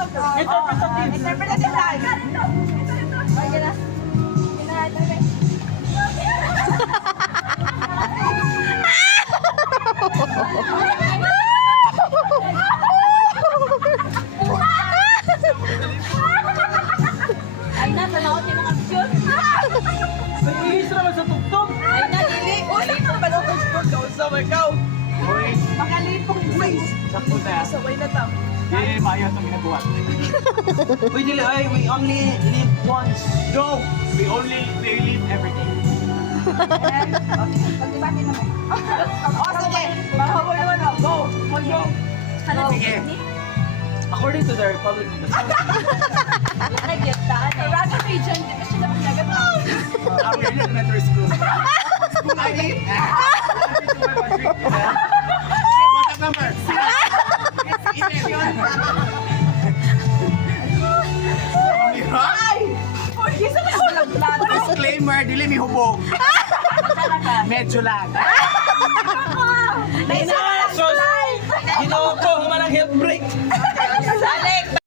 Interpretative time. Okay na. Ay na, tanaw din ang aksyon. Nag-iis naman sa tugtog. Ay na, dili. Uli pa ba sa tugtog? Kausap ikaw. Uy, Makalipong ways. sakto na. Sabay na tao. Hindi, maayos ang ginabuhat. Uy, dili, ay, we only live once. No, we only live every day. Pagdibati naman. Oh, sige. Mahabol naman ako. Go. Go. Sige. According to the Republic of the Philippines, Nagyatan. Sa Ragam region, di ba sila pinagat na? our elementary school. School ID? Contact number? Ay! Uy, isa na ako lang plato. Disclaimer, dili mi hubog. Medyo lang. Isa